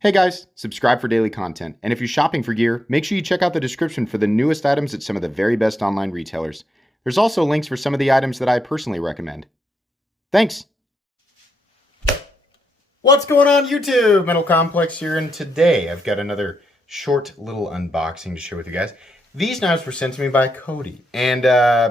Hey guys, subscribe for daily content. And if you're shopping for gear, make sure you check out the description for the newest items at some of the very best online retailers. There's also links for some of the items that I personally recommend. Thanks! What's going on YouTube? Metal Complex here, and today I've got another short little unboxing to share with you guys. These knives were sent to me by Cody, and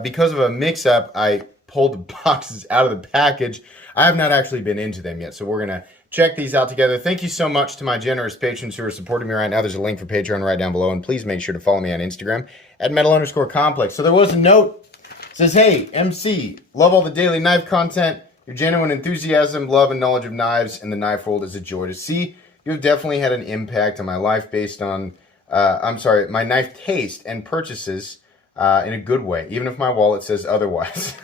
because of a mix-up, I pulled the boxes out of the package. I have not actually been into them yet, so we're going to check these out together. Thank you so much to my generous patrons who are supporting me right now. There's a link for Patreon right down below, and please make sure to follow me on Instagram at metal_complex. So there was a note. It says, hey, MC, love all the daily knife content. Your genuine enthusiasm, love, and knowledge of knives and the knife world is a joy to see. You have definitely had an impact on my life based on, my knife taste and purchases in a good way, even if my wallet says otherwise.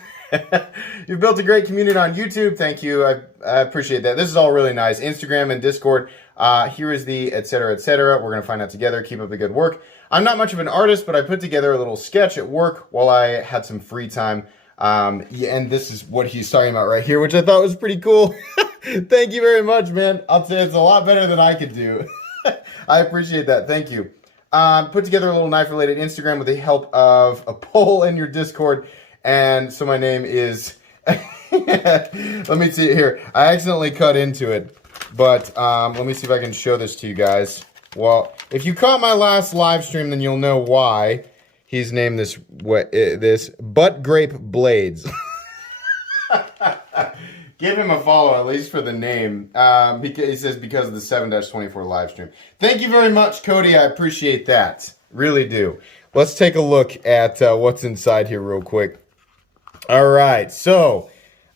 You've built a great community on YouTube. Thank you. I appreciate that. This is all really nice. Instagram and Discord. Here is the etc. etc. We're going to find out together. Keep up the good work. I'm not much of an artist, but I put together a little sketch at work while I had some free time. And this is what he's talking about right here, which I thought was pretty cool. Thank you very much, man. I'll say it's a lot better than I could do. I appreciate that. Thank you. Put together a little knife-related Instagram with the help of a poll in your Discord. And so my name is, let me see it here. I accidentally cut into it, but let me see if I can show this to you guys. Well, if you caught my last live stream, then you'll know why he's named this Butt Grape Blades. Give him a follow, at least for the name. Because he says because of the 7-24 live stream. Thank you very much, Cody. I appreciate that. Really do. Let's take a look at what's inside here real quick. All right, so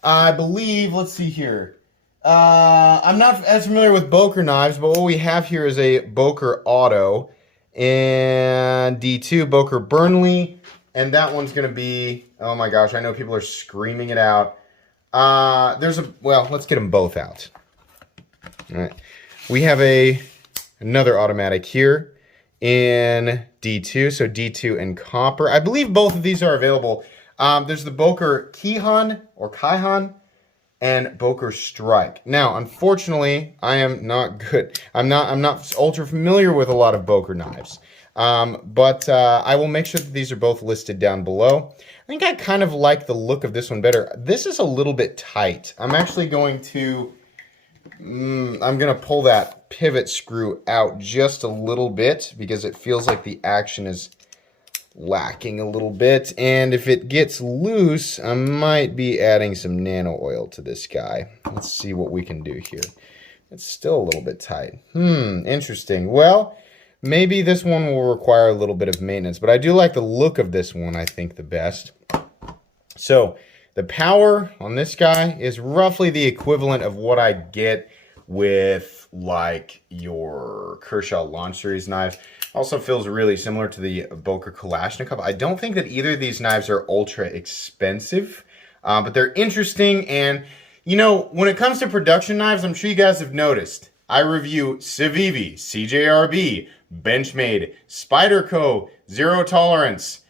I believe, let's see here. I'm not as familiar with Boker knives, but what we have here is a Boker Auto and D2 Boker Burnley, and that one's going to be, oh my gosh, I know people are screaming it out. Well, let's get them both out. All right, we have another automatic here in D2, so D2 and copper. I believe both of these are available. There's the Boker Kaihan or Kaihan and Boker Strike. Now, unfortunately, I am not good. I'm not ultra familiar with a lot of Boker knives. But I will make sure that these are both listed down below. I think I kind of like the look of this one better. This is a little bit tight. I'm actually going to pull that pivot screw out just a little bit because it feels like the action is lacking a little bit, and if it gets loose, I might be adding some nano oil to this guy. Let's see what we can do here. It's still a little bit tight. Interesting. Well, maybe this one will require a little bit of maintenance, but I do like the look of this one, I think, the best. So, the power on this guy is roughly the equivalent of what I get with, like, your Kershaw Launch Series knives. Also feels really similar to the Boker Kalashnikov. I don't think that either of these knives are ultra expensive, but they're interesting. And, you know, when it comes to production knives, I'm sure you guys have noticed, I review Civivi, CJRB, Benchmade, Spyderco, Zero Tolerance.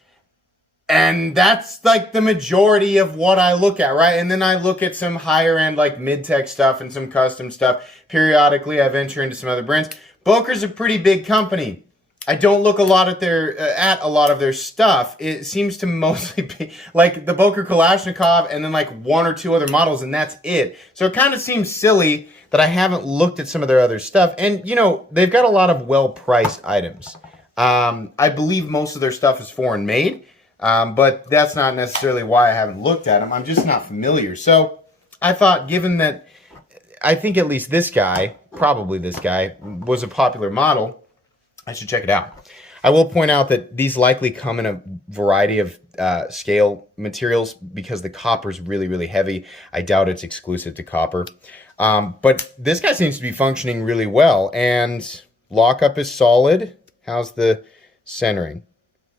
And that's like the majority of what I look at, right? And then I look at some higher end, like mid-tech stuff and some custom stuff. Periodically, I venture into some other brands. Boker's a pretty big company. I don't look a lot at a lot of their stuff. It seems to mostly be like the Boker Kalashnikov and then like one or two other models, and that's it. So it kind of seems silly that I haven't looked at some of their other stuff. And, you know, they've got a lot of well-priced items. I believe most of their stuff is foreign made, but that's not necessarily why I haven't looked at them. I'm just not familiar. So I thought, given that I think at least this guy, probably this guy, was a popular model, I should check it out. I will point out that these likely come in a variety of scale materials because the copper is really, really heavy. I doubt it's exclusive to copper. But this guy seems to be functioning really well, and lockup is solid. How's the centering?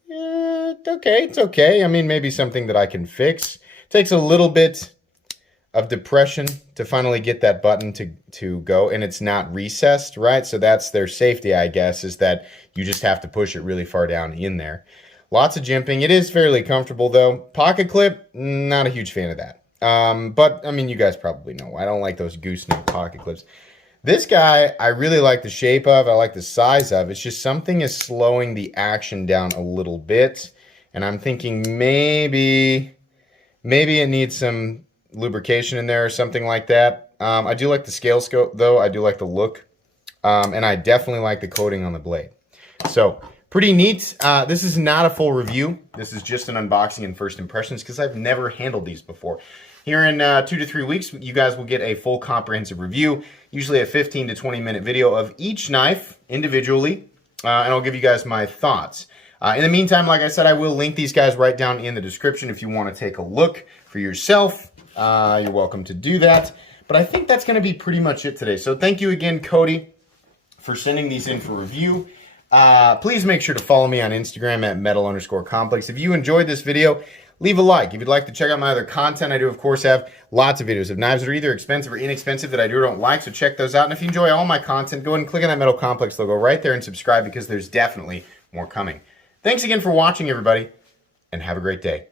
It's okay. I mean, maybe something that I can fix. Takes a little bit of depression to finally get that button to go, and it's not recessed, right? So that's their safety, I guess, is that you just have to push it really far down in there. Lots of jimping. It is fairly comfortable, though. Pocket clip, not a huge fan of that. But, I mean, you guys probably know. I don't like those gooseneck pocket clips. This guy, I really like the shape of. I like the size of. It's just something is slowing the action down a little bit. And I'm thinking maybe it needs some lubrication in there or something like that. I do like the scale scope, though. I do like the look. And I definitely like the coating on the blade. So, pretty neat. This is not a full review. This is just an unboxing and first impressions because I've never handled these before. Here in 2 to 3 weeks, you guys will get a full comprehensive review, usually a 15 to 20 minute video of each knife individually, and I'll give you guys my thoughts. In the meantime, like I said, I will link these guys right down in the description if you want to take a look for yourself. You're welcome to do that. But I think that's going to be pretty much it today. So thank you again, Cody, for sending these in for review. Please make sure to follow me on Instagram at metal_complex. If you enjoyed this video, leave a like. If you'd like to check out my other content, I do, of course, have lots of videos of knives that are either expensive or inexpensive that I do or don't like, so check those out. And if you enjoy all my content, go ahead and click on that Metal Complex logo right there and subscribe because there's definitely more coming. Thanks again for watching, everybody, and have a great day.